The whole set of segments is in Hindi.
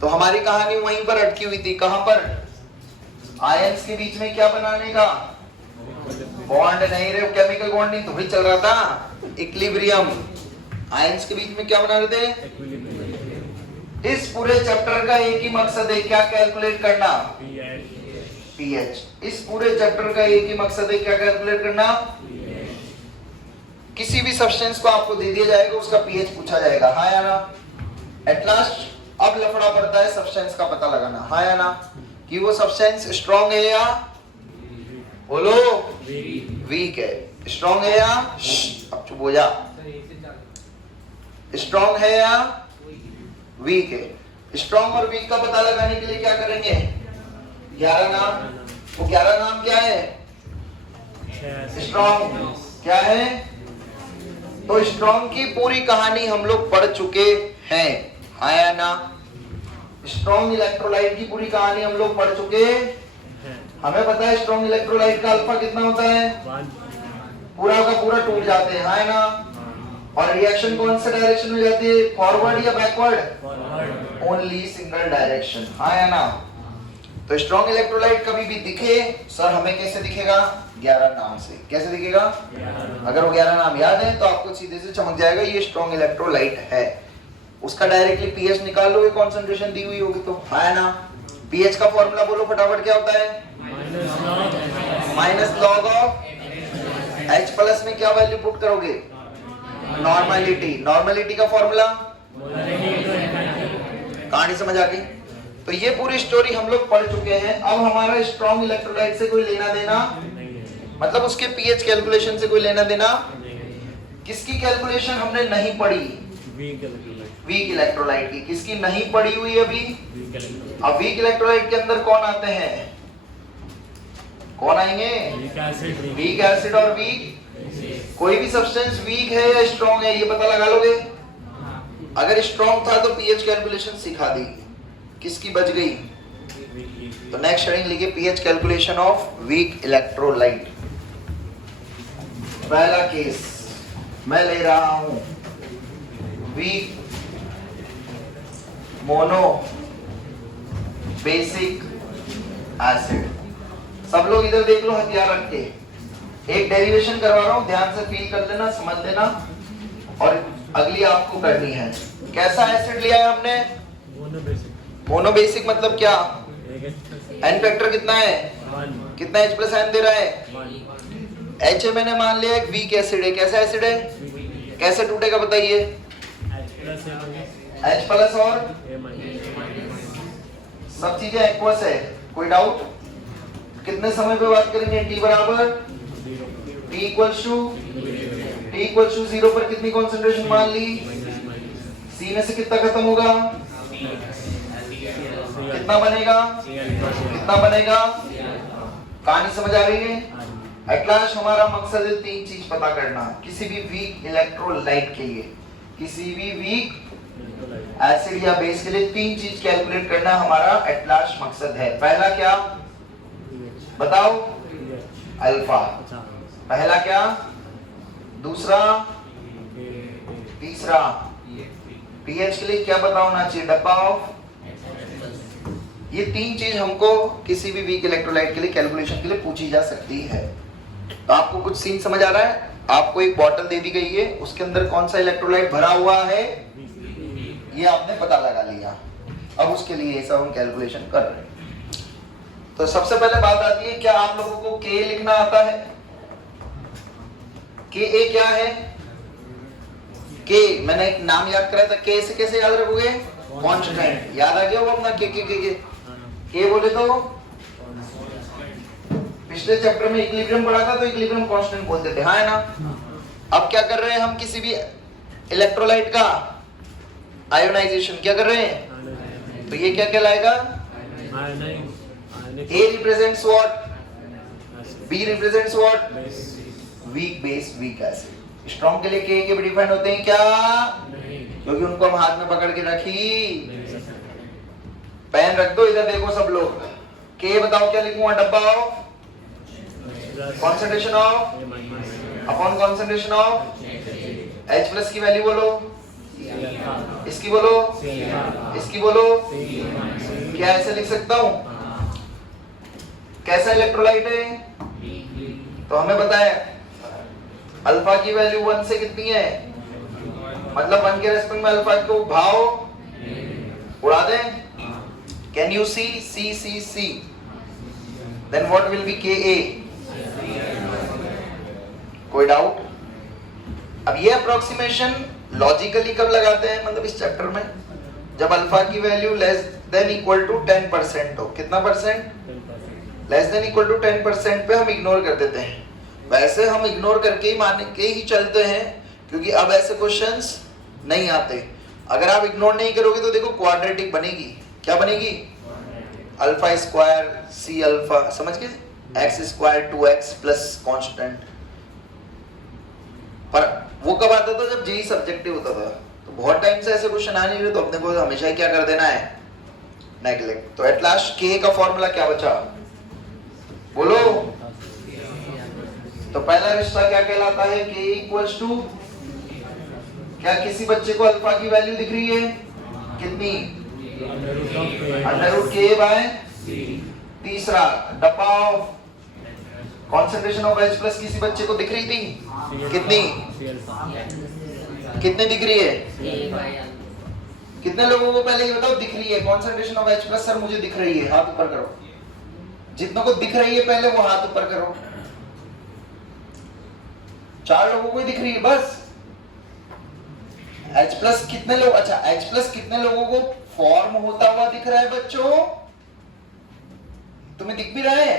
तो हमारी कहानी वहीं पर अटकी हुई थी, कहां पर? आयंस के बीच में क्या बनाने का? बॉन्ड नहीं रे, केमिकल बॉन्डिंग तो भी चल रहा था, इक्विलिब्रियम। आयंस के बीच में क्या बना रहे थे? इस पूरे चैप्टर का एक ही मकसद है, क्या कैलकुलेट करना? पीएच। इस पूरे चैप्टर का एक ही मकसद है, क्या कैलकुलेट करना? किसी भी सब्सटेंस को आपको दे दिया जाएगा, उसका पीएच पूछा जाएगा, हाँ या ना? एट लास्ट अब लफड़ा पड़ता है सब्सटेंस का पता लगाना, हाँ या ना? कि वो सब्सटेंस स्ट्रॉन्ग है या, बोलो, वीक है। स्ट्रॉन्ग है या, अब चुप हो जा, स्ट्रॉन्ग है या वीक है? स्ट्रॉन्ग और वीक का पता लगाने के लिए क्या करेंगे? 11 नाम। वो 11 नाम क्या है? स्ट्रॉन्ग क्या है? तो स्ट्रॉन्ग की पूरी कहानी हम लोग पढ़ चुके हैं, हाँ या ना? स्ट्रॉन्ग इलेक्ट्रोलाइट की पूरी कहानी हम लोग पढ़ चुके। हमें पता है स्ट्रॉन्ग इलेक्ट्रोलाइट का अल्फा कितना होता है? पूरा का पूरा टूट जाते हैं, हाँ या ना? और रिएक्शन कौन से डायरेक्शन में जाती है, फॉरवर्ड या बैकवर्ड? ओनली सिंगल डायरेक्शन, हाँ या ना? तो स्ट्रॉन्ग इलेक्ट्रोलाइट कभी भी दिखे सर हमें कैसे दिखेगा? 11 नाम से। कैसे दिखेगा? अगर वो 11 नाम याद है तो आपको सीधे से चमक जाएगा ये स्ट्रॉन्ग इलेक्ट्रोलाइट है। उसका डायरेक्टली पीएच निकाल लोगे, कंसंट्रेशन दी हुई होगी तो, है ना? पीएच का फॉर्मूला बोलो फटाफट, क्या होता है? Minus log of H plus में क्या वैल्यू पुट करोगे? नॉर्मलिटी। नॉर्मलिटी का फॉर्मूला कहानी समझ आ गई? तो ये पूरी स्टोरी हम लोग पढ़ चुके हैं। अब हमारा स्ट्रॉन्ग इलेक्ट्रोलाइट से कोई लेना देना, मतलब उसके पीएच कैलकुलेशन से कोई लेना देना। किसकी कैलकुलेशन हमने नहीं पढ़ी? वीक इलेक्ट्रोलाइट की। किसकी नहीं पढ़ी हुई अभी? अब वीक इलेक्ट्रोलाइट के अंदर कौन आते हैं? कौन आएंगे? वीक एसिड और वीक। कोई भी सब्सटेंस वीक है या स्ट्रॉन्ग है ये पता लगा लोगे। अगर स्ट्रॉन्ग था तो पीएच कैलकुलेशन सिखा दी, किसकी बच गई? तो नेक्स्ट हेडिंग लिखिए pH calculation of weak electrolyte. पहला केस मैं ले रहा हूं, वीक मोनो बेसिक एसिड। सब लोग इधर देख लो हथियार रख के, एक डेरिवेशन करवा रहा हूं, ध्यान से फील कर लेना, समझ लेना, और अगली आपको करनी है। कैसा एसिड लिया है हमने? मोनो बेसिक मतलब क्या? एन फैक्टर कितना है? कितना H प्लस एन दे रहा है? H मैंने मान लिया एक वीक एसिड है। कैसा एसिड है? कैसे टूटेगा बताइए? H प्लस और सब चीजें एक्वस है, कोई डाउट? कितने समय पे बात करेंगे? T बराबर T इक्वल टू 0 पर कितनी कॉन्सेंट्रेशन मान ली? C में से कितना खत्म होगा? कितना बनेगा? कितना बनेगा? कहानी समझ आ रही है? एट लास्ट हमारा मकसद है 3 चीज पता करना किसी भी वीक इलेक्ट्रोलाइट के लिए। किसी भी वीक एसिड या बेस के लिए 3 चीज कैलकुलेट करना हमारा एट लास्ट मकसद है। पहला क्या बताओ? अल्फा। पहला क्या? दूसरा? तीसरा? पीएच के लिए क्या पता होना चाहिए? डब्बा ऑफ। ये 3 चीज हमको किसी भी वीक इलेक्ट्रोलाइट के लिए कैलकुलेशन के लिए पूछी जा सकती है। तो आपको कुछ सीन समझ आ रहा है? आपको एक बॉटल दे दी गई है, उसके अंदर कौन सा इलेक्ट्रोलाइट भरा हुआ है ये आपने पता लगा लिया। अब उसके लिए ये सब हम कैलकुलेशन कर रहे हैं। तो सबसे पहले बात आती है, क्या आप लोगों को के लिखना आता है? के ए क्या है? के मैंने एक नाम याद कराया था, के से कैसे याद रखोगे? कांस्टेंट। याद आ गया वो अपना के बोले तो पिछले चैप्टर में इक्विलिब्रियम पढ़ा था तो इक्विलिब्रियम कांस्टेंट बोलते थे, हाँ है ना? अब क्या कर रहे हैं हम? किसी भी इलेक्ट्रोलाइट का आयोनाइजेशन क्या कर रहे हैं? तो ये क्या कहलाएगा? A represents what? B represents what? Weak base weak acid. Strong के लिए के भी डिफाइन होते हैं क्या? क्योंकि उनको हम हाथ में पकड़ के रखी। पेन रख दो इधर, देखो सब लोग। के बताओ क्या लिखूंगा? डब्बा of concentration of upon concentration of H plus की वैल्यू बोलो। इसकी बोलो, इसकी बोलो, क्या ऐसे लिख सकता हूं? कैसा इलेक्ट्रोलाइट है? तो हमें बताया अल्फा की वैल्यू 1 से कितनी है, मतलब 1 के रेस्पेक्ट में अल्फा को भाव उड़ा दें. Can you see see see see, then what will be K a? कोई डाउट? अब ये अप्रोक्सीमेशन लॉजिकली कब लगाते हैं, मतलब इस चैप्टर में, जब अल्फा की value less than equal to 10% हो. कितना percent? Less than equal to 10% पे हम इग्नोर कर देते हैं. वैसे हम इग्नोर करके ही मान के ही चलते हैं, क्योंकि अब ऐसे क्वेश्चंस नहीं आते. अगर आप इग्नोर नहीं करोगे तो देखो क्वाड्रेटिक बनेगी. क्या बनेगी? अल्फा स्क्वायर सी अल्फा, समझ गए? X square 2x plus constant. पर वो कब आता था? जब जेई सब्जेक्टिव होता था. तो बहुत टाइम से ऐसे क्वेश्चन आ नहीं रहे, तो अपने को हमेशा ही क्या कर देना है? नेग्लेक्ट. तो एट लास्ट के का फॉर्मूला क्या बचा? बोलो. तो पहला रिश्ता क्या कहलाता है? के इक्वल्स टू, क्या किसी बच्चे को अल्फा की वैल्यू दिख रही है? कितनी? Under root K bye. तीसरा डब्बा of concentration of H plus किसी बच्चे को दिख रही थी? कितनी? कितने दिख रही है? कितने लोगों को पहले ये बताओ दिख रही है concentration of H plus? Sir मुझे दिख रही है, हाथ ऊपर करो. जितनों को दिख रही है पहले वो हाथ ऊपर करो. 4 लोगों को दिख रही है बस. H प्लस कितने लोग, अच्छा H प्लस कितने लोगों को फॉर्म होता हुआ दिख रहा है बच्चों? तुम्हें दिख भी रहा है?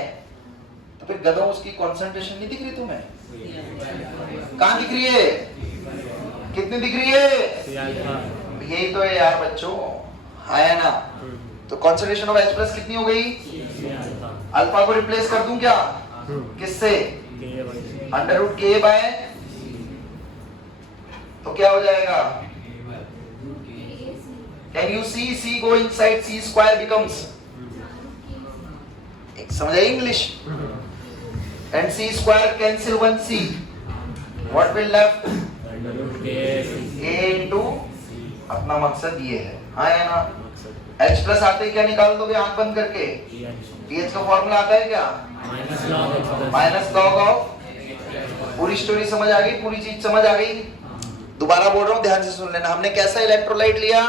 तो फिर गधों उसकी कंसंट्रेशन नहीं दिख रही तुम्हें? कहां दिख रही है? कितनी दिख रही है? यही तो है यार बच्चों, है ना? तो कंसंट्रेशन ऑफ H प्लस कितनी हो गई? अल्फा को रिप्लेस कर दूं क्या? किससे? Under root K by. तो क्या हो जाएगा? Can you see C go inside, C square becomes, समझ आई English? And C square cancel 1 C, what will left? a इनटू, अपना मकसद ये है, हाँ है ना? H प्लस आते ही क्या निकाल दोगे आंख बंद करके? pH का फॉर्मूला आता है क्या? Minus log of. पूरी स्टोरी समझ आ गई? पूरी चीज समझ आ गई? दोबारा बोल रहा हूं, ध्यान से सुन लेना. हमने कैसा इलेक्ट्रोलाइट लिया?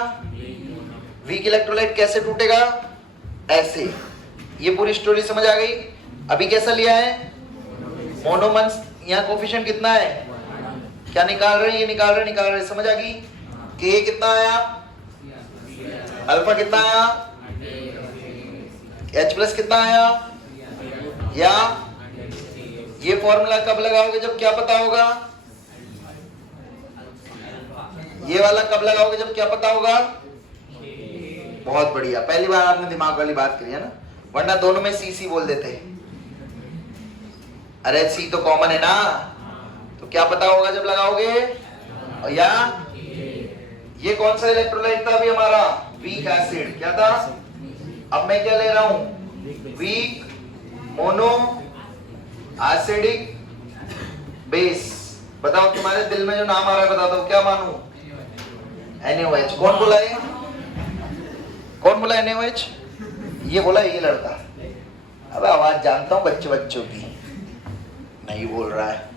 Weak electrolyte. कैसे टूटेगा? ऐसे. ये पूरी स्टोरी समझ आ गई? अभी कैसा लिया है? मोनोमर्स. यहाँ कोफिशिएंट कितना है? क्या निकाल रहे हैं? ये निकाल रहे. समझ आ गई? के कितना आया? अल्फा कितना आया? H प्लस कितना आया? या ये फॉर्मूला कब लगाओगे? जब क्या पता होगा? ये वाला कब लगाओगे? जब क्या पता होगा? बहुत बढ़िया, पहली बार आपने दिमाग वाली बात करी है ना, वरना दोनों में सी सी बोल देते. अरे सी तो कॉमन है ना, तो क्या पता होगा जब लगाओगे? या ये कौन सा इलेक्ट्रोलाइट था अभी हमारा? Weak acid. क्या था? अब मैं क्या ले रहा हूं? Weak mono acidic base. बताओ तुम्हारे दिल में जो नाम आ रहा है बता दो, क्या मानूं? NaOH. कौन बोला है? कौन बोला NaOH? ये बोला ये लड़का. अब आवाज जानता हूं बच्चों की, नहीं बोल रहा है.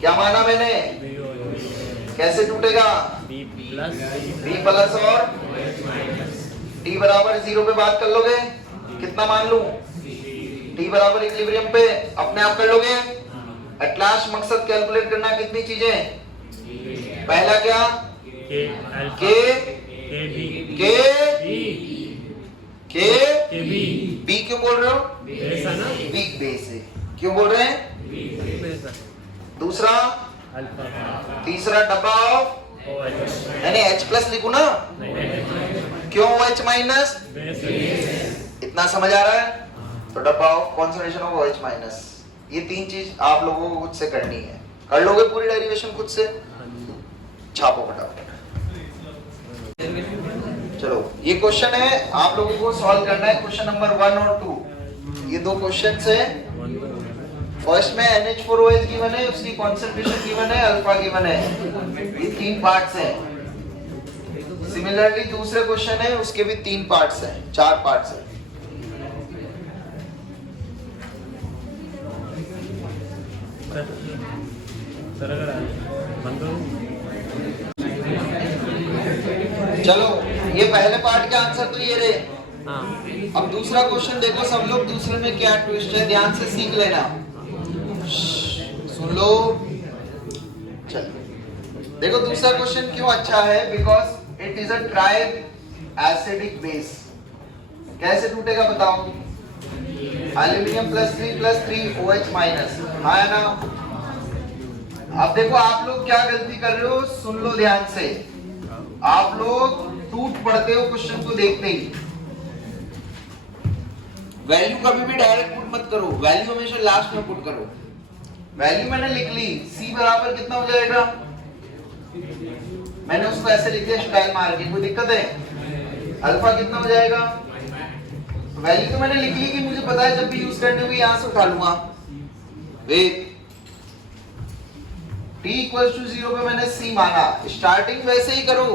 क्या माना मैंने? कैसे टूटेगा? B प्लस और T बराबर 0 पे बात कर लोगे? कितना मान लूं? T बराबर इक्विलिब्रियम पे अपने आप कर लोगे? एट लास्ट मकसद कैलकुलेट करना कितनी चीजें? पहला क्या? के बी. क्यों बोल रहे हो? वीक बेस है. क्यों बोल रहे हैं? दूसरा, तीसरा डब्बा ऑफ, यानी H प्लस लिखू ना? क्यों H माइनस? इतना समझ आ रहा है? तो डब्बा of concentration of OH minus. ये 3 चीज आप लोगों को खुद से करनी है. कर लोगे पूरी डेरिवेशन खुद से? छापो फटाफट. चलो ये क्वेश्चन है, आप लोगों को सॉल्व करना है. क्वेश्चन नंबर 1 और 2. ये 2 क्वेश्चन है. फर्स्ट में NH4OH गिवन है, उसकी कॉन्सेंट्रेशन गिवन है, अल्फा गिवन है. ये 3 पार्ट्स हैं. सिमिलरली दूसरे क्वेश्चन है, उसके भी 3 पार्ट्स हैं, 4 पार्ट्स हैं। चलो ये पहले पार्ट के आंसर तो ये रहे। अब दूसरा क्वेश्चन देखो सब लोग, दूसरे में क्या ट्विस्ट है ध्यान से सीख लेना, सुन लो। चलो देखो दूसरा क्वेश्चन क्यों अच्छा है, because it is a try acidic base. कैसे टूटेगा बताओ? एल्यूमिनियम +3 OH माइनस, हाँ है ना। अब देखो आप लोग क्या गलती कर रहे हो, सुन लो ध्यान से। आप लोग टूट पड़ते हो क्वेश्चन को देखते ही। वैल्यू कभी भी डायरेक्ट पुट मत करो, वैल्यू हमेशा लास्ट में पुट करो। वैल्यू मैंने लिख ली, C बराबर कितना हो जाएगा, मैंने उसको ऐसे लिख दिया स्टाइल मार के, कोई दिक्कत है? अल्फा कितना हो जाएगा, वैल्यू तो मैंने लिख ली कि मुझे पता है जब भी यूज करने में यहां से उठा लूंगा। वेट t = 0 पे मैंने C माना, स्टार्टिंग वैसे ही करो।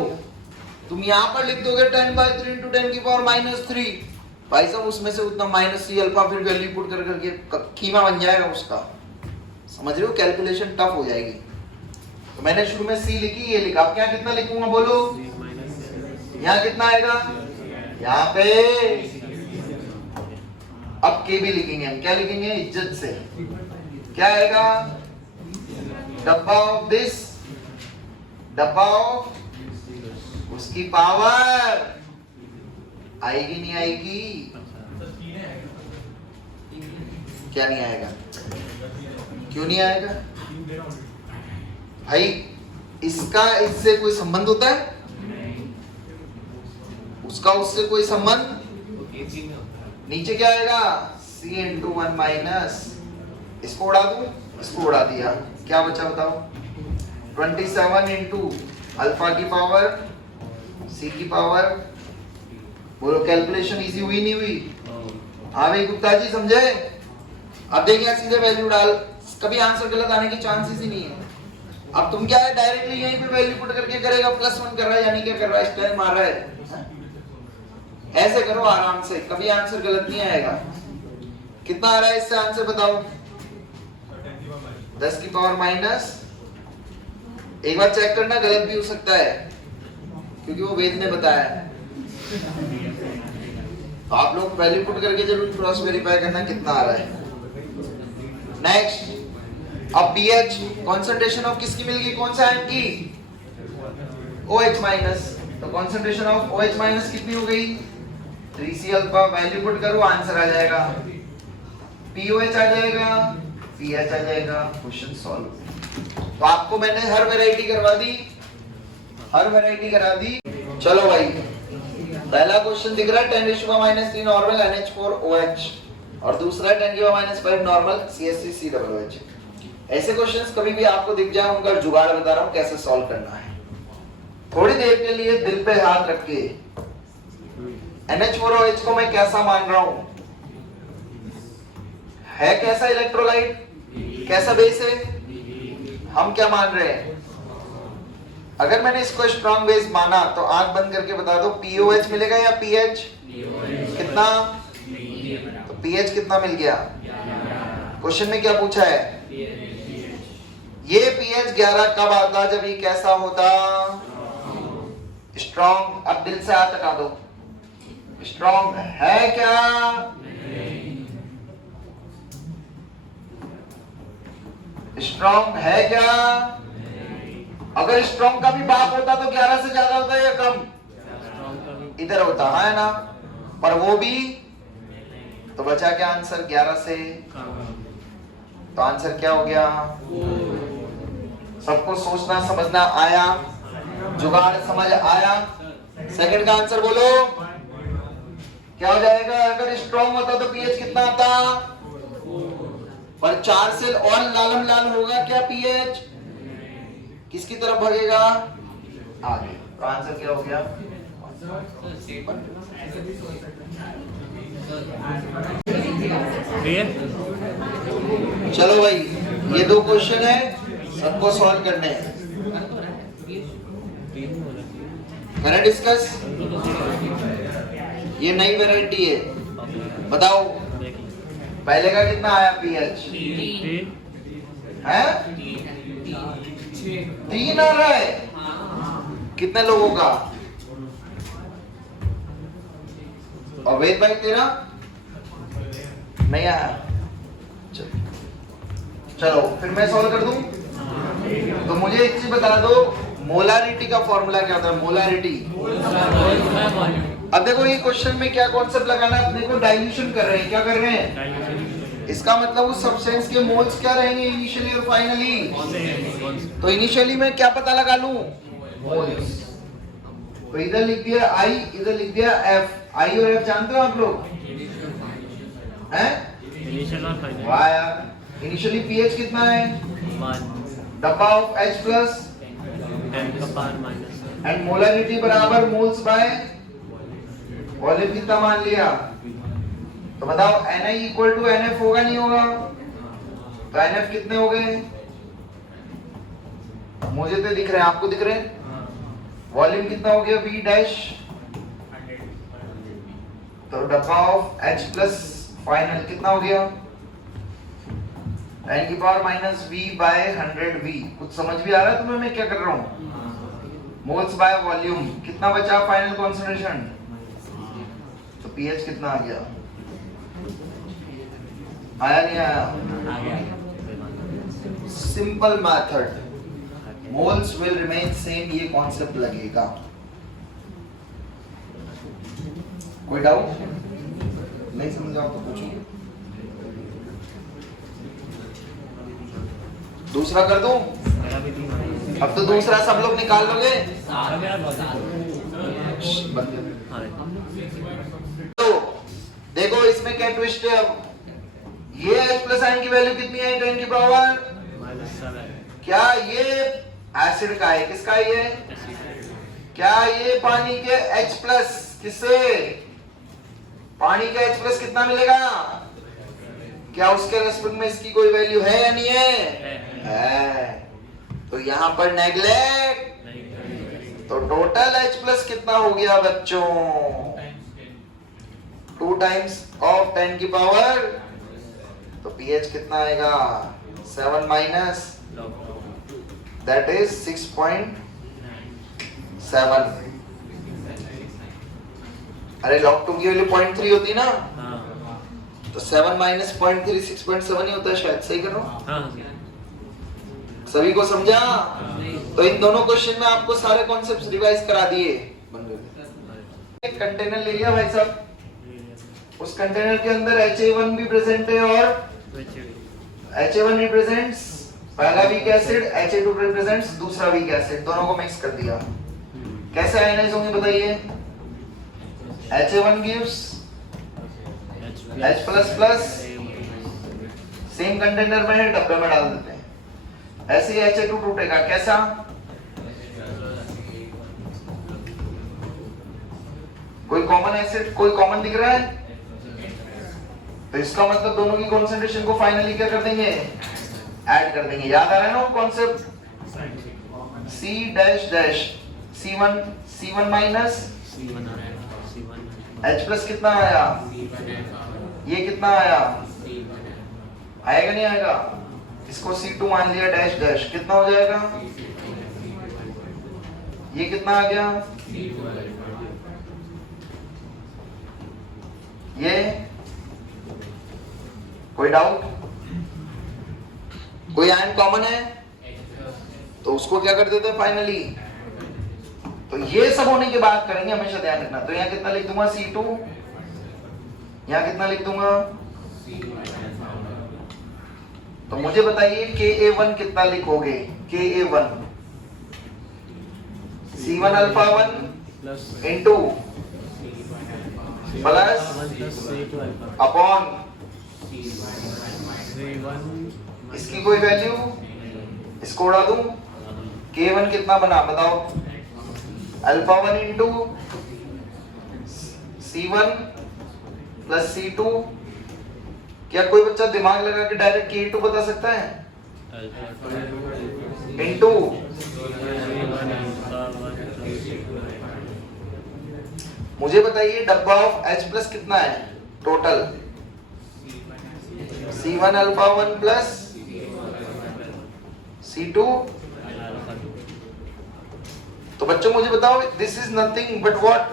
तुम यहां पर लिख दोगे 10/3 × 10⁻³ भाई साहब, उसमें से उतना -C अल्फा फिर वैल्यू पुट कर करके कीमा बन जाएगा उसका, समझ रहे हो? कैलकुलेशन टफ हो जाएगी। तो मैंने शुरू में C लिखी, ये लिखा। अब क्या कितना लिखूंगा बोलो? यहाँ कितना आएगा, यहाँ पे अब K भी लिखेंगे हम। क्या लिखेंगे? इज्जत से। क्या आएगा? डब्बा ऑफ दिस, डब्बा ऑफ उसकी पावर आएगी नहीं आएगी? क्या नहीं आएगा? क्यों नहीं आएगा भाई? इसका इससे कोई संबंध होता है? उसका उससे कोई संबंध? नीचे क्या आएगा? C × 1 माइनस, इसको उड़ा दूं, इसको उड़ा दिया, क्या बचा बताओ? 27 × अल्फा की पावर C की पावर। बोलो कैलकुलेशन इजी हुई नहीं हुई? हाँ भाई गुप्ता जी समझे? अब देखिए सीधे वैल्यू डाल, कभी आंसर गलत आने की चांसेस ही नहीं है। अब तुम क्या है, डायरेक्टली यहीं पे वैल्यू पुट करके करेगा, +1 कर रहा है, यानी क्या कर रहा है, स्टाइल मार रहा है। ऐसे करो आराम से, कभी आंसर गलत नहीं आएगा। कितना आ रहा है इससे आंसर बताओ? 10 की पावर माइनस, एक बार चेक करना, गलत भी हो सकता है क्योंकि वो वेद ने बताया है। तो आप लोग वैल्यू पुट करके जरूर क्रॉस वेरीफाई करना कितना आ रहा है। नेक्स्ट, अब pH कंसंट्रेशन ऑफ किसकी मिल गई, कौन सा आयन की? OH minus. तो कंसंट्रेशन ऑफ OH माइनस कितनी हो गई? 3C alpha. वैल्यू पुट करो, आंसर आ जाएगा, POH आ जाएगा, pH आ जाएगा। Question solve. तो आपको मैंने हर वैरायटी करवा दी, हर वैरायटी करा दी। चलो भाई पहला क्वेश्चन दिख रहा है 10⁻³ नॉर्मल NH4OH और दूसरा 10⁻5 नॉर्मल CH3COOH। ऐसे क्वेश्चंस कभी भी आपको दिख जाए, उनका जुगाड़ बता रहा हूं कैसे सॉल्व करना है। थोड़ी देर के लिए दिल पे हाथ रख के, NH4OH को मैं कैसा मान रहा हूं? है कैसा इलेक्ट्रोलाइट, कैसा बेस है? हम क्या मान रहे हैं? अगर मैंने इसको स्ट्रॉन्ग बेस माना तो आंख बंद करके बता दो POH मिलेगा या pH? कितना? तो pH कितना मिल गया? क्वेश्चन में क्या पूछा है? ये pH 11 कब आता, जब ये कैसा होता? स्ट्रॉन्ग। अब दिल से हाथ हटा दो, स्ट्रॉन्ग है क्या? स्ट्रॉन्ग है क्या? अगर स्ट्रॉन्ग का भी बाप होता तो 11 से ज्यादा होता या कम? इधर होता, है ना? पर वो भी, तो बचा क्या आंसर? 11 से। तो आंसर क्या हो गया? सबको सोचना समझना आया, जुगाड़ समझ आया? सेकंड का आंसर बोलो क्या हो जाएगा? अगर स्ट्रॉन्ग होता तो pH कितना आता? पर 4 से और लालम लाल होगा क्या pH? किसकी तरफ भागेगा? आगे। तो आंसर क्या हो गया? चलो भाई ये 2 क्वेश्चन है, सबको सॉल्व करने हैं। करें डिस्कस? ये नई वैरायटी है, बताओ पहले का कितना आया पीएच है? 3 आ रहा है। कितने लोगों का? और वेद भाई तेरा नहीं आया? चलो फिर मैं सॉल्व कर दूं। तो मुझे एक चीज बता दो, मोलारिटी का फॉर्मूला क्या होता है? मोलारिटी। अब देखो ये क्वेश्चन में क्या कॉन्सेप्ट लगाना है? देखो डाइल्यूशन कर रहे हैं, क्या कर रहे हैं? इसका मतलब उस सब्सटेंस के मोल्स क्या रहेंगे इनिशियली और फाइनली। तो इनिशियली में क्या पता लगा लूं? मोल्स। तो इधर लिख दिया I, इधर लिख दिया F। I और F जानते हो आप लोग? हैं? इनिशियल और फाइनल। वाह यार, इनिशियली pH कितना है? 1 डब्बा ऑफ H प्लस 10 का पावर माइनस एंड मोलारिटी बराबर मोल्स बाय वॉल्यूम कितना मान लिया? तो बताओ Ni इक्वल टू NF होगा नहीं होगा? तो NF कितने हो गए? मुझे तो दिख रहे हैं, आपको दिख रहे हैं? वॉल्यूम कितना हो गया? V dash. तो डब्बा ऑफ H प्लस फाइनल कितना हो गया? 10 की power minus V bye 100V। कुछ समझ भी आ रहा है तुम्हें मैं क्या कर रहा हूँ? मोल्स बाय वॉल्यूम कितना बचा फाइनल कॉन्सेंट्रेशन? तो pH कितना आ गया? आया नहीं आया? Simple method, moles will remain same, ये कॉन्सेप्ट लगेगा। कोई डाउट? नहीं समझा तो पूछो। दूसरा कर दूं? अब तो दूसरा सब लोग निकाल लोगे। तो देखो इसमें क्या ट्विस्ट है। अब ये H प्लस आयन की वैल्यू कितनी है? 10 की पावर -7। क्या ये एसिड का है? किसका है ये? क्या ये पानी के H प्लस? किससे? पानी का H प्लस कितना मिलेगा? क्या उसके रेस्पेक्ट में इसकी कोई वैल्यू है या नहीं है? है। तो यहां पर नेगलेक्ट। तो टोटल H प्लस कितना हो गया बच्चों? 2 टाइम्स ऑफ 10 की पावर। तो pH कितना आएगा? 7 माइनस दैट इज 6.7। अरे log 2 की वैल्यू 0.3 होती ना, तो 7 माइनस 0.3 6.7 ही होता है शायद। सही कर रहा हूँ? सभी को समझा? तो इन दोनों क्वेश्चन में आपको सारे कॉन्सेप्ट्स रिवाइज करा दिए। एक कंटेनर ले लिया भाई साहब, उस कंटेनर के अंदर HA1 भी प्रेजेंट है और HA1 रिप्रेजेंट्स पहला वीक एसिड, HA2 रिप्रेजेंट्स दूसरा वीक एसिड, दोनों को मिक्स कर दिया। कैसे आयनाइज होंगे बताइए? HA1 gives H plus plus, same container में है, डब्बे में डाल देते हैं। ऐसे ही HA2 टूटेगा, कैसा? कोई कॉमन एसिड, कोई कॉमन दिख रहा है? तो इसका मतलब दोनों की कॉन्सेंट्रेशन को फाइनली क्या कर देंगे? ऐड कर देंगे। याद आ रहा है ना वो concept? C dash dash C1 minus H plus कितना आया? ये कितना आया? आएगा नहीं आएगा? इसको C2 मान लिया डैश डैश, कितना हो जाएगा? ये कितना आ गया? ये कोई डाउट? कोई आयन कॉमन है तो उसको क्या कर देते हैं फाइनली? तो ये सब होने के बाद करेंगे, हमेशा ध्यान रखना। तो यहाँ कितना लिख दूंगा? C2। यहाँ कितना लिख दूंगा? तो मुझे बताइए Ka1 कितना लिखोगे? Ka1 C1 alpha 1 into plus upon इसकी कोई वैल्यू, इसको उड़ा दूं। K1 कितना बना बताओ? Alpha 1 into C1 plus C2। क्या कोई बच्चा दिमाग लगा के डायरेक्ट K2 बता सकता है? इंटू मुझे बताइए डब्बा ऑफ H प्लस कितना है total? C1 alpha 1 plus C2। तो बच्चों मुझे बताओ this is nothing but what?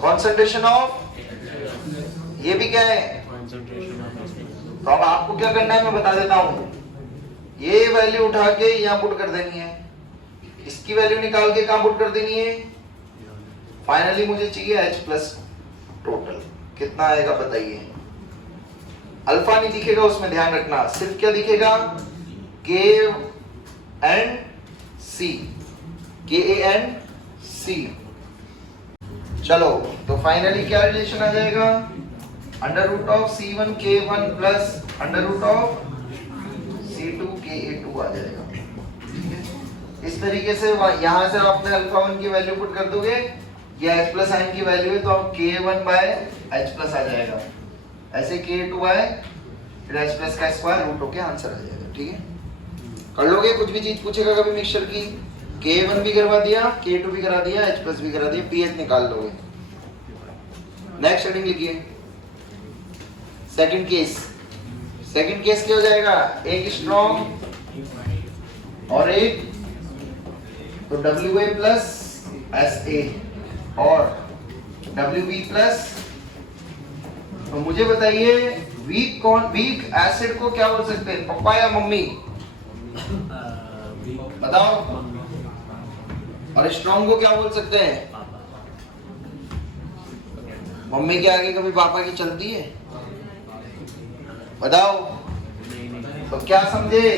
Concentration of, ये भी क्या है? Concentration of H+. तो अब आपको क्या करना है मैं बता देता हूं। ये वैल्यू उठा के यहां पुट कर देनी है, इसकी वैल्यू निकाल के कहां पुट कर देनी है? फाइनली मुझे चाहिए H प्लस टोटल कितना आएगा बताइए। अल्फा नहीं दिखेगा उसमें, ध्यान रखना, सिर्फ क्या दिखेगा? K and C, Ka and C। चलो तो फाइनली क्या रिलेशन आ जाएगा? Under root of C1 K1 plus under root of C2 Ka2 आ जाएगा। ठीक है, इस तरीके से यहां से आपने अल्फा 1 की वैल्यू पुट कर दोगे, ये H प्लस आइन की वैल्यू है तो अब K1 बाय H प्लस आ जाएगा, ऐसे K2 आए फिर H प्लस का स्क्वायर रूट होके आंसर आ जाएगा। ठीक है, कर लोगे? कुछ भी चीज पूछेगा कभी मिक्सचर की, K1 भी करवा दिया, K2 भी करा दिया, H प्लस भी करा दिया, पीएच निकाल लोगे। नेक्स्ट हेडिंग लिखिए, सेकंड केस। सेकंड केस क्या हो जाएगा? एक स्ट्रॉन्ग और एक, तो WA प्लस SA और WB प्लस। तो मुझे बताइए वीक एसिड को क्या बोल सकते हैं, पापा या मम्मी? बताओ। और स्ट्रॉन्ग को क्या बोल सकते हैं? मम्मी के आगे कभी पापा की चलती है? बताओ। तो क्या समझे?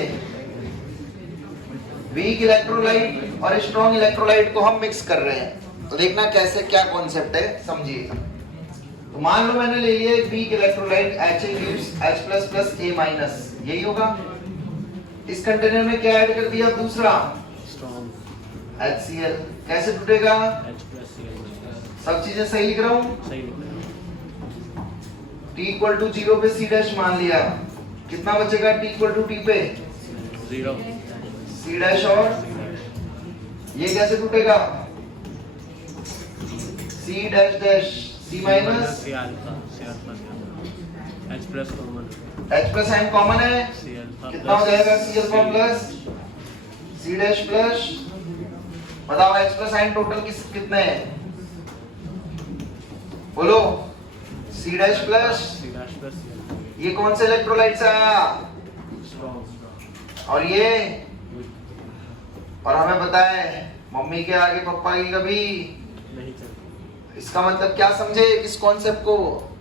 वीक इलेक्ट्रोलाइट और स्ट्रॉन्ग इलेक्ट्रोलाइट को हम मिक्स कर रहे हैं, तो देखना कैसे क्या कॉन्सेप्ट है, समझिए। तो मान लो मैंने ले लिया एक weak electrolyte HA gives H plus plus A minus, यही होगा। इस कंटेनर में क्या ऐड कर दिया? दूसरा Strong. HCl, कैसे टूटेगा? H+Cl. सब चीजें सही लिख रहा हूँ। सही लिख रहे हो। T इक्वल टू 0 पे C डैश मान लिया, कितना बचेगा T इक्वल टू T पे? 0. C डैश, और ये कैसे टूटेगा? C dash dash C minus C alpha. C alpha. H plus common. H plus sign common है, C alpha. कितना हो जाएगा? C alpha plus C dash plus, बताओ H प्लस साइन टोटल कितने हैं? बोलो। C dash plus, C dash plus C alpha. ये कौन से इलेक्ट्रोलाइट से आया? Strong. और ये, और हमें पता है मम्मी के आगे पापा की कभी। नहीं चलती. इसका मतलब क्या समझे इस कॉन्सेप्ट को?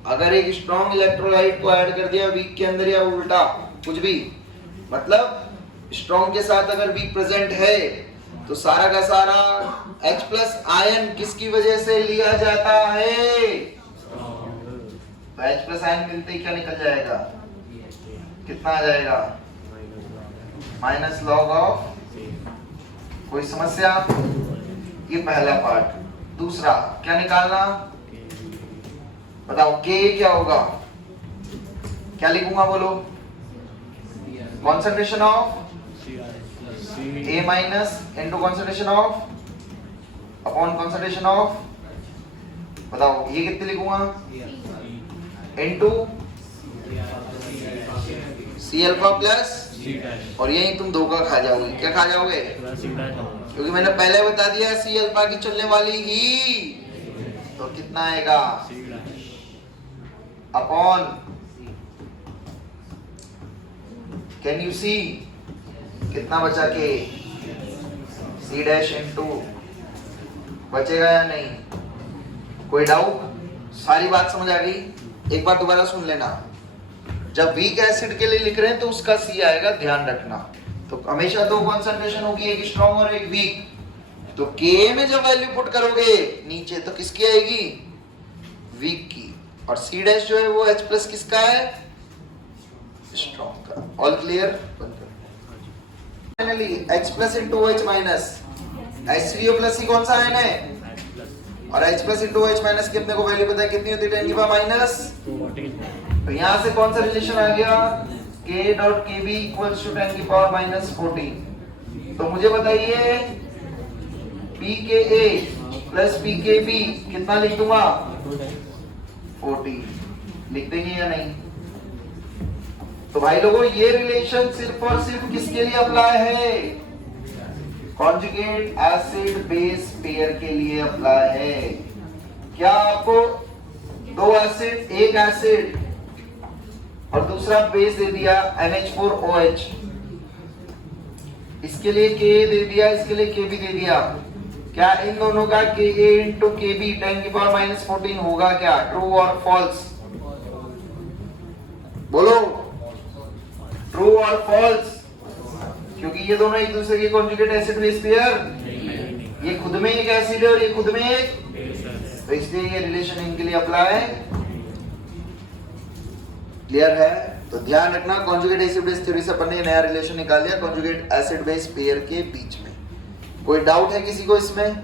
अगर एक स्ट्रॉन्ग इलेक्ट्रोलाइट को ऐड कर दिया वीक के अंदर या उल्टा कुछ भी, मतलब स्ट्रॉन्ग के साथ अगर वीक प्रेजेंट है तो सारा का सारा H प्लस आयन किसकी वजह से लिया जाता है? तो H प्लस आयन मिलते ही क्या निकल जाएगा? कितना आ जाएगा? Minus log of. कोई समस्या? ये पहला पार्ट। दूसरा क्या निकालना? बताओ K क्या होगा? क्या लिखूंगा बोलो? Concentration of A minus into concentration of upon concentration of, बताओ ये कितने लिखूंगा? इंटू C अल्फा प्लस, और यही तुम धोखा खा जाओगे। क्या खा जाओगे? क्योंकि मैंने पहले बता दिया C अल्फा की चलने वाली ही, तो कितना आएगा? अपॉन, कैन यू सी कितना बचा के? C डैश इंटू, बचेगा या नहीं? कोई डाउट? सारी बात समझ आ गई? एक बार दोबारा सुन लेना। जब वीक एसिड के लिए लिख रहे हैं तो उसका C आएगा, ध्यान रखना। तो हमेशा दो कॉन्सेंट्रेशन होगी, एक स्ट्रॉन्ग और एक वीक। तो K में जब वैल्यू पुट करोगे नीचे तो किसकी आएगी? वीक की। और C डैश जो है वो H प्लस किसका है? स्ट्रॉन्ग का। All clear? Finally H plus into OH minus, H3O plus ही कौन सा आयन है? और H plus into OH minus की अपने को वैल्यू पता है कितनी होती है? 10 की पावर माइनस। तो यहाँ से कौन सा रिलेशन आ गया? K dot KB equals to 10 की पावर माइनस 14। तो मुझे बताइए pKa plus p K B कितना लिख दूंगा? 40. 40 लिख देंगे या नहीं? तो भाई लोगों ये रिलेशन सिर्फ और सिर्फ किसके लिए अप्लाई है? कॉन्जुगेट एसिड बेस पेयर के लिए अप्लाई है। क्या आपको दो एसिड, एक एसिड और दूसरा बेस दे दिया NH4OH, इसके लिए Ka दे दिया, इसके लिए Kb दे दिया, क्या इन दोनों का Ka इंटू Kb 10⁻14 होगा क्या? ट्रू और फॉल्स? बोलो ट्रू और फॉल्स? क्योंकि ये दोनों एक दूसरे के कॉन्जुगेट एसिड बेस पेयर, ये खुद में एक एसिड है और ये खुद में एक, तो इसलिए ये रिलेशन इनके लिए अप्लाई है। क्लियर है? तो ध्यान रखना, कॉन्जुगेट एसिड बेस थ्योरी से अपन ने नया रिलेशन निकाल लिया कॉन्जुगेट एसिड बेस पेयर के बीच में। कोई डाउट है किसी को इसमें?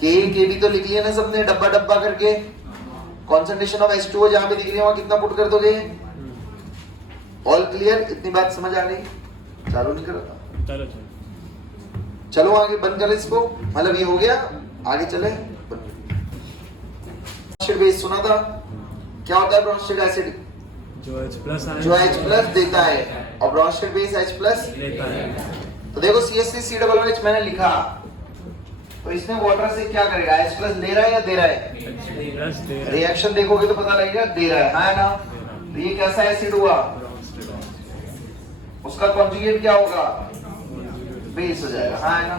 के भी तो लिख लिया ना सबने डब्बा डब्बा करके। कॉन्सेंट्रेशन ऑफ H2O जहां पे दिख रही है वहां कितना पुट कर दोगे? All clear? इतनी बात समझ आ गई? चालू नहीं करा? चलो चलो आगे बंद करें इसको, मतलब ये हो गया, आगे चले। एसिड बेस सुना था, क्या होता है ब्रोंस्टेड एसिड? जो H प्लस जो H प्लस देता है और ब्रोंस्टेड बेस H प्लस लेता है। तो देखो CH3COOH मैंने लिखा, तो इसमें वाटर से क्या करेगा? H प्लस ले रहा है या दे रहा है? H प्लस दे रहा है। रिएक्शन देखोगे तो पता लगेगा दे रहा है, हाँ ना? तो ये कैसा एसिड हुआ? उसका कॉन्जुगेट क्या होगा? बेस हो जाएगा, हाँ है ना?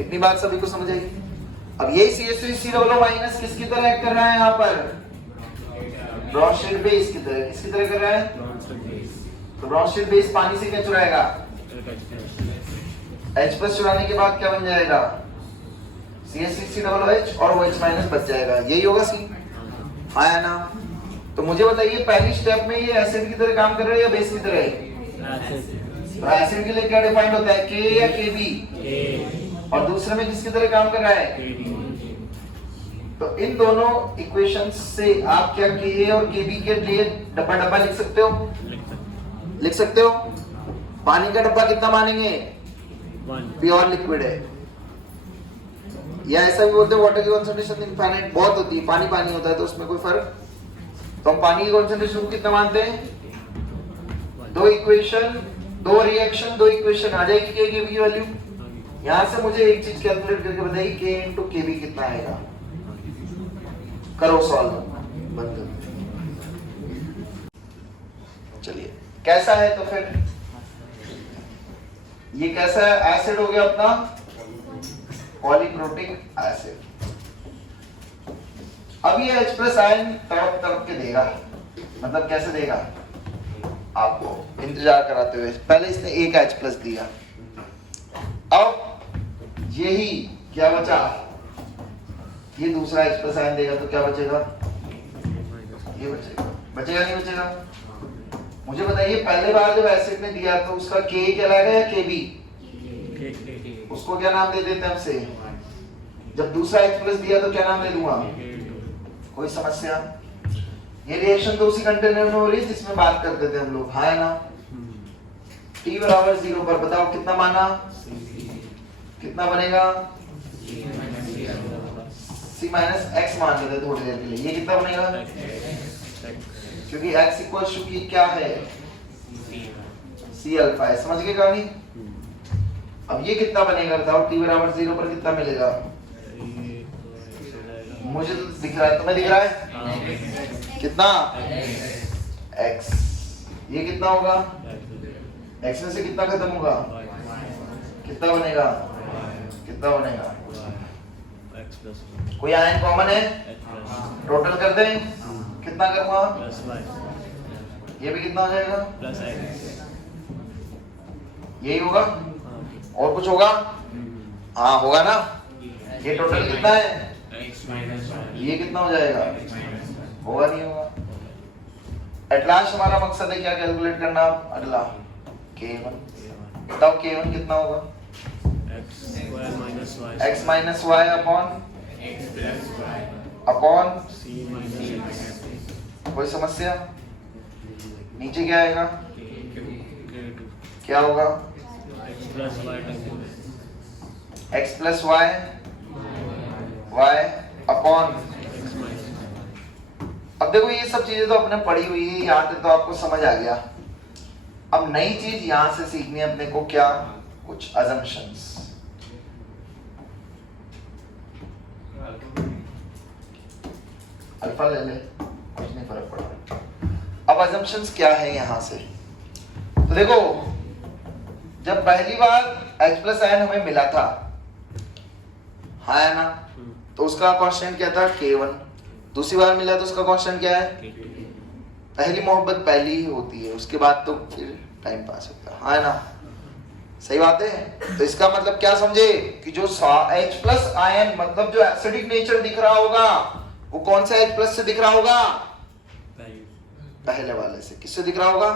इतनी बात सभी को समझ आई? अब यही CH3COO माइनस किसकी तरह एक्ट कर रहा है यहाँ पर? ब्रोंस्टेड बेस की तरह। किसकी तरह कर रहा है? तो ब्रोंस्टेड बेस पानी से क्या चुराएगा? H प्लस चुराने के बाद क्या बन जाएगा? CH3COOH और OH माइनस बच जाएगा, यही होगा सी, हाँ है ना? तो मुझे बताइए पहली स्टेप में ये एसिड की तरह काम कर रहा है या बेस की तरह है? तो एसिड के लिए क्या डिफाइंड होता है? K या Kb? और दूसरे में किसकी तरह काम कर रहा है? तो इन दोनों इक्वेशंस से आप क्या Ka और Kb के लिए डब्बा डब्बा लिख सकते हो? लिख सकते हो? पानी का डब्बा कितना मानेंगे? प्योर लिक्विड है, या ऐसा भी बोलते हैं वाटर की कंसंट्रेशन इनफाइनाइट बहुत होती है, पानी पानी होता है, तो उसमें कोई फर्क? तो हम पानी की कंसंट्रेशन को कितना मानते हैं? दो इक्वेशन, दो रिएक्शन, दो इक्वेशन आ जाएगी K Kb की वैल्यू। यहां से मुझे एक चीज कैलकुलेट करके बताइए K इंटू Kb कितना आएगा? करो सॉल्व, बंद करो। चलिए कैसा है तो फिर ये कैसा है? एसिड हो गया अपना पॉलीप्रोटिक एसिड। अब ये H प्लस आयन तड़प तड़प के देगा, मतलब कैसे देगा? आपको इंतजार कराते हुए पहले इसने एक H प्लस दिया, अब यही क्या बचा? ये दूसरा H प्लस आयन देगा तो क्या बचेगा? ये बचेगा, बचेगा नहीं बचेगा? मुझे बताइए पहले बार जब एसिड ने दिया तो उसका K कहलाएगा या Kb? उसको क्या नाम दे देते हैं हमसे? जब दूसरा H प्लस दिया तो क्या नाम दे दूंगा? कोई समस्या? ये रिएक्शन तो उसी कंटेनर में हो रही है जिसमें बात करते थे हम लोग, हाँ है ना? T बराबर 0 पर बताओ कितना माना? कितना बनेगा? C माइनस एक्स मान लेते थोड़ी देर के लिए, ये कितना बनेगा? क्योंकि x इक्वल टू की क्या है? C अल्फा है, समझ गए कहानी? अब ये कितना बनेगा बताओ? T बराबर 0 पर कितना मिलेगा? मुझे तो दिख रहा है, तुम्हें दिख रहा है? कितना? x। ये कितना होगा? x में से कितना खत्म होगा? कितना बनेगा? कितना बनेगा? कोई आयन कॉमन है? टोटल कर दें, कितना करूंगा? ये भी कितना हो जाएगा? यही होगा? और कुछ होगा? हाँ होगा ना? ये टोटल कितना है? ये कितना हो जाएगा? होगा नहीं होगा? एट लास्ट हमारा मकसद है क्या कैलकुलेट करना? अगला K1 बताओ, K1 कितना होगा? x माइनस y अपॉन कोई समस्या? नीचे क्या आएगा? क्या होगा? x plus y y upon. x minus अब देखो ये सब चीजें तो अपने पढ़ी हुई है, यहाँ तक तो आपको समझ आ गया। अब नई चीज यहां से सीखनी है अपने को, क्या? कुछ assumptions। अल्फा ले ले, कुछ नहीं फर्क पड़ा। अब assumptions क्या है यहां से? तो देखो, जब पहली बार h प्लस n हमें मिला था, हाँ है ना, तो उसका कांस्टेंट क्या था? k1। दूसरी बार मिला तो उसका कांस्टेंट क्या है? पहली मोहब्बत पहली ही होती है, उसके बाद तो फिर टाइम पास होता है, हाँ है ना? सही बात है। तो इसका मतलब क्या समझे कि जो H प्लस आयन मतलब जो एसिडिक नेचर दिख रहा होगा वो कौन सा H प्लस से दिख रहा होगा? पहले वाले से। किससे दिख रहा होगा?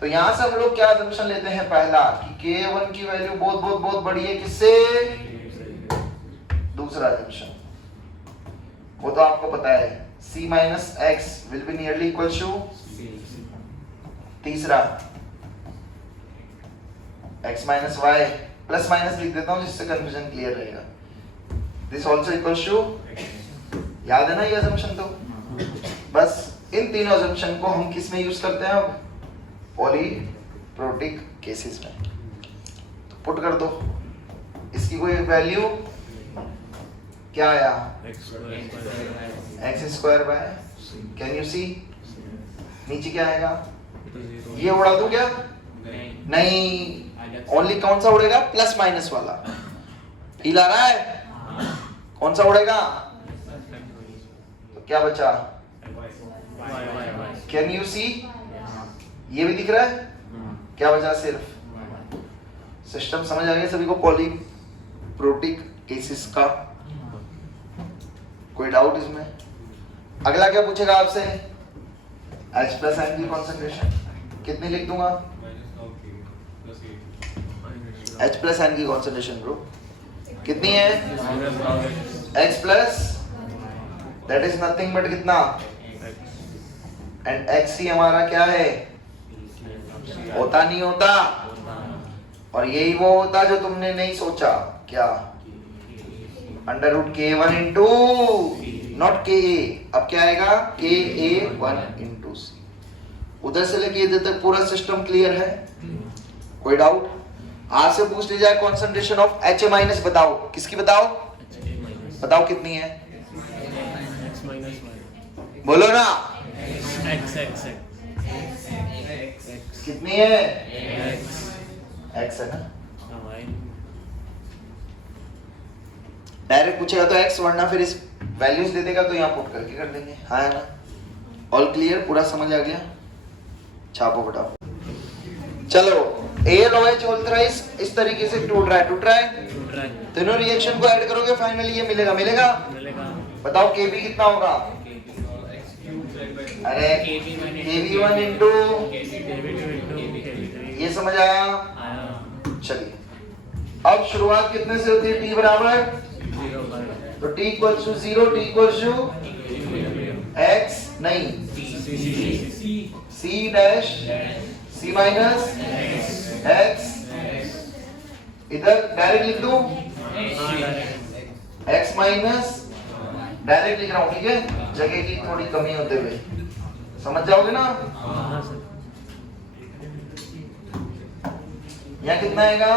तो यहां से हम लोग क्या assumption लेते हैं? पहला कि K1 की वैल्यू बहुत बहुत बहुत बड़ी है, किससे? दूसरा assumption वो तो आपको पता है, C minus X will be nearly equal to। तीसरा x minus y, plus minus लिख देता हूं जिससे कंफ्यूजन क्लियर रहेगा। दिस ऑल्सो इक्वल्स टू, याद है ना ये assumption? तो बस इन तीनों assumption को हम किस में यूज करते हैं? अब पॉलीप्रोटिक केसेस में। तो पुट कर दो, इसकी कोई वैल्यू क्या आया? x square by, can you see? नीचे क्या आएगा? ये उड़ा दूं क्या? नहीं, ओनली कौन सा उड़ेगा? प्लस माइनस वाला। फील आ रहा है? कौन सा उड़ेगा? तो क्या बचा? कैन यू सी? ये भी दिख रहा है? क्या बचा? सिर्फ सिस्टम समझ आ गया सभी को पॉलीप्रोटिक केसेस का? कोई डाउट इसमें? अगला क्या पूछेगा आपसे? H प्लस n की कॉन्सेंट्रेशन कितनी लिख दूंगा? H प्लस n की कॉन्सेंट्रेशन ब्रो कितनी है? X plus, that is nothing but कितना? एंड X ही हमारा क्या है? होता नहीं होता, और यही वो होता जो तुमने नहीं सोचा, क्या? Under root K1 into, not KA, अब क्या आएगा? KA1 into C। उधर से लेके इधर तक पूरा सिस्टम क्लियर है? कोई डाउट? आज से पूछ ली जाए कॉन्सेंट्रेशन ऑफ HA माइनस, बताओ किसकी? बताओ बताओ कितनी है? बोलो ना, कितनी है? X है ना? डायरेक्ट पूछेगा तो X, वरना फिर इस वैल्यूज दे देगा तो यहाँ पुट करके कर देंगे, हाँ है ना? All clear? पूरा समझ आ गया? छापो बताओ। चलो, AlOH होल थ्राइस इस तरीके से टूट रहा है। तीनों रिएक्शन को ऐड करोगे फाइनली ये मिलेगा। बताओ KB कितना होगा? अरे KB1 इंटू, ये समझ आया? चलिए, अब शुरुआत कितने से होती है? T बराबर, तो T equals to 0, T equals to X नहीं, C dash, C minus X, इधर डायरेक्ट लिख दूं X माइनस, डायरेक्ट लिख रहा हूं, ठीक है? जगह की थोड़ी कमी होते हुए समझ जाओगे ना? यहाँ कितना आएगा?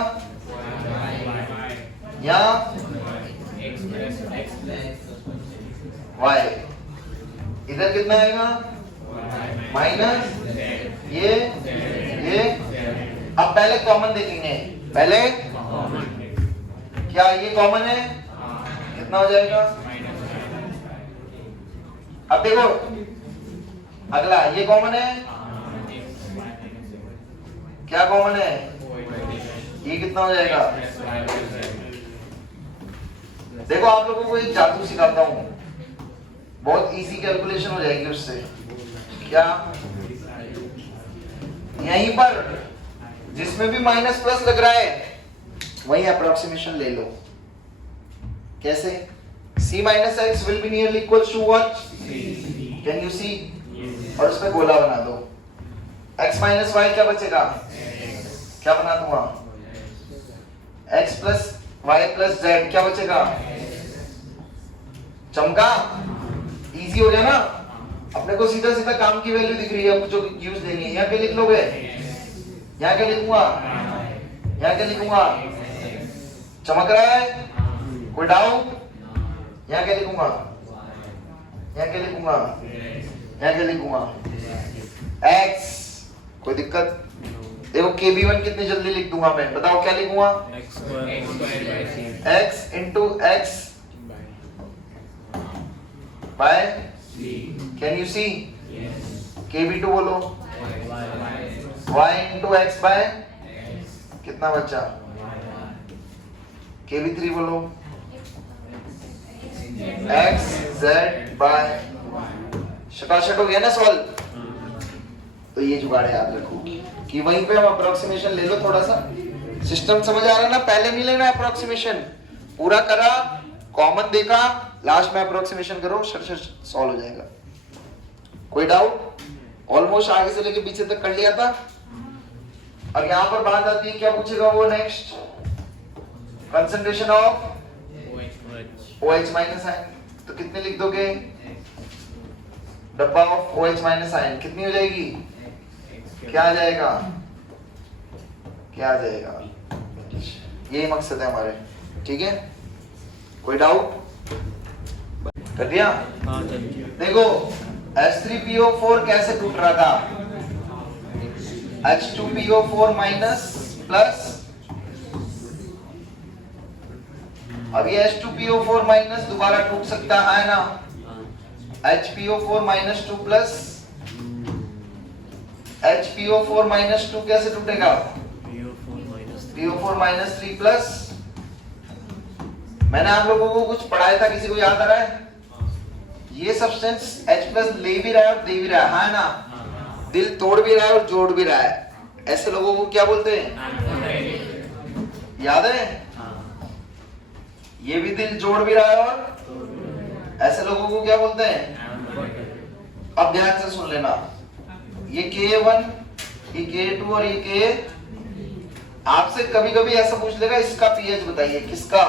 यहाँ y, इधर कितना आएगा? माइनस ये। अब पहले कॉमन देखेंगे, पहले क्या ये कॉमन है? कितना हो जाएगा? अब देखो अगला, ये कॉमन है, क्या कॉमन है? ये कितना हो जाएगा? देखो आप लोगों को एक जादू सिखाता हूं, बहुत इजी कैलकुलेशन हो जाएगी उससे। क्या? यहीं पर जिसमें भी माइनस प्लस लग रहा है वही अप्रोक्सीमेशन ले लो। कैसे? C minus X will be nearly equal to what? Can you see? और उसमें गोला बना दो। X minus Y क्या बचेगा? क्या बना दूंगा? X plus Y plus Z क्या बचेगा? चमका, इजी हो गया ना। अपने को सीधा सीधा काम की वैल्यू दिख रही है, अब जो यूज देनी है। यहाँ क्या लिख लोगे, यहाँ क्या लिखूंगा, यहाँ क्या लिखूंगा, चमक रहा है, कोई डाउट? यहाँ क्या लिखूंगा, यहाँ क्या लिखूंगा, यहाँ क्या लिखूंगा, x, कोई दिक्कत? देखो KB1 कितनी जल्दी लिख दूंगा मैं, बताओ क्या लिखूंगा, x into x by, can you see, KB2 बोलो, y इंटू एक्स बाय कितना बचा, KB3 बोलो, x z बाय, शटाशट हो गया ना सॉल्व। तो ये जुगाड़ याद रखो कि वहीं पे हम अप्रोक्सीमेशन ले लो थोड़ा सा। सिस्टम समझ आ रहा है ना, पहले नहीं लेना अप्रोक्सीमेशन, पूरा करा, कॉमन देखा, लास्ट में अप्रोक्सीमेशन करो, सॉल्व हो जाएगा। कोई डाउट? ऑलमोस्ट आगे से लेके पीछे तक कर लिया था। अब यहां पर बात आती है, क्या पूछेगा वो next, concentration of OH minus ion. तो कितने लिख दोगे, डब्बा ऑफ OH माइनस आयन कितनी हो जाएगी, क्या आ जाएगा, क्या आ जाएगा, यही मकसद है हमारे, ठीक है। कोई डाउट? कर दिया? हाँ देखो H3PO4 कैसे टूट रहा था, H2PO4 माइनस प्लस, अब ये H2PO4 माइनस दोबारा टूट सकता है ना, HPO4 minus 2 plus HPO4 minus 2 कैसे टूटेगा, PO4 माइनस 3 प्लस। मैंने आप लोगों को कुछ पढ़ाया था, किसी को याद आ रहा है? ये सब्सटेंस H प्लस ले भी रहा है और दे भी रहा है ना, दिल तोड़ भी रहा है और जोड़ भी रहा है, ऐसे लोगों को क्या बोलते हैं, याद है? ये भी दिल जोड़ भी रहा है और ऐसे लोगों को क्या बोलते हैं? अब ध्यान से सुन लेना, ये K1, ये K2 और ये K, आपसे कभी कभी ऐसा पूछ लेगा इसका पीएच बताइए, किसका,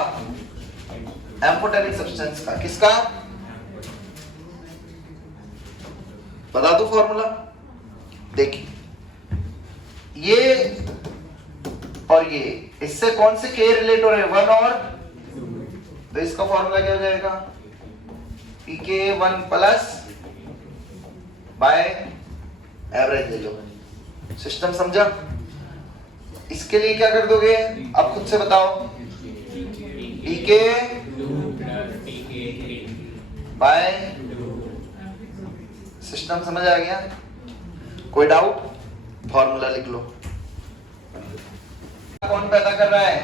एम्फोटेरिक सब्सटेंस का, किसका बता दो फॉर्मूला। देखिए ये और ये, इससे कौन से K रिलेट हो रहे हैं, 1 और, तो इसका फॉर्मूला क्या हो जाएगा, PK1 प्लस बाय एवरेज ले लो। सिस्टम समझा? इसके लिए क्या कर दोगे, अब खुद से बताओ, PK बाय, सिस्टम समझ आ गया? कोई डाउट? फॉर्मूला लिख लो। कौन पैदा कर रहा है,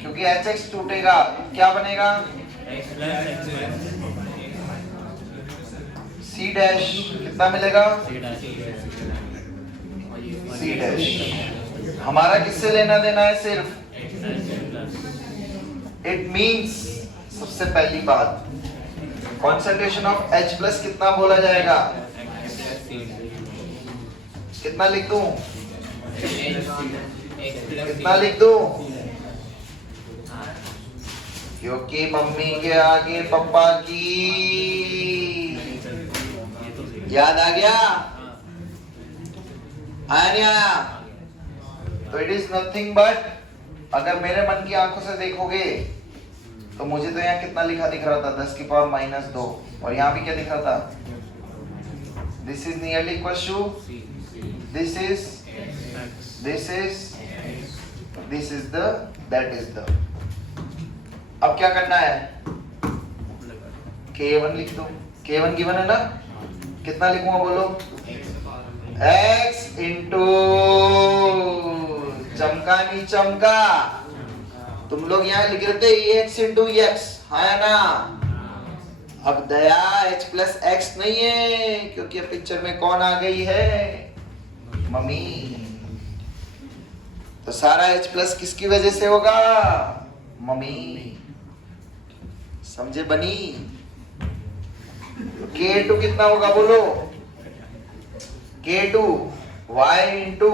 क्योंकि HX टूटेगा, क्या बनेगा, C डैश, कितना मिलेगा, C डैश। हमारा किससे लेना देना है, सिर्फ, इट मींस सबसे पहली बात, कॉन्सेंट्रेशन ऑफ H प्लस कितना बोला जाएगा, कितना लिख दूं, कितना लिख दूं, क्योंकि मम्मी के आगे पापा की, याद आ गया, आया नहीं आया? तो इट इज नथिंग बट, अगर मेरे मन की आंखों से देखोगे तो मुझे तो यहाँ कितना लिखा दिख रहा था, 10 की पावर माइनस 2, और यहाँ भी क्या दिख रहा था, this is nearly equal to, this is the, that is the. अब क्या करना है, K1 लिख दो, K1 गिवन है ना, कितना लिखूंगा बोलो, X इंटू, चमका नहीं चमका, तुम लोग यहाँ लिख रहे थे X इंटू X, है ना? अब दया H प्लस X नहीं है, क्योंकि अब पिक्चर में कौन आ गई है, मम्मी। तो सारा H प्लस किसकी वजह से होगा, मम्मी। समझे बनी? K2 कितना होगा बोलो, K2 Y इंटू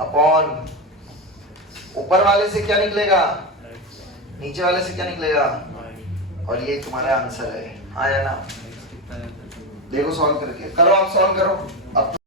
अपॉन, ऊपर वाले से क्या निकलेगा, नीचे वाले से क्या निकलेगा? Y और ये तुम्हारा आंसर है, हाँ या ना? कितना रहता है? देखो सॉल्व करके, करो आप, सॉल्व करो अब।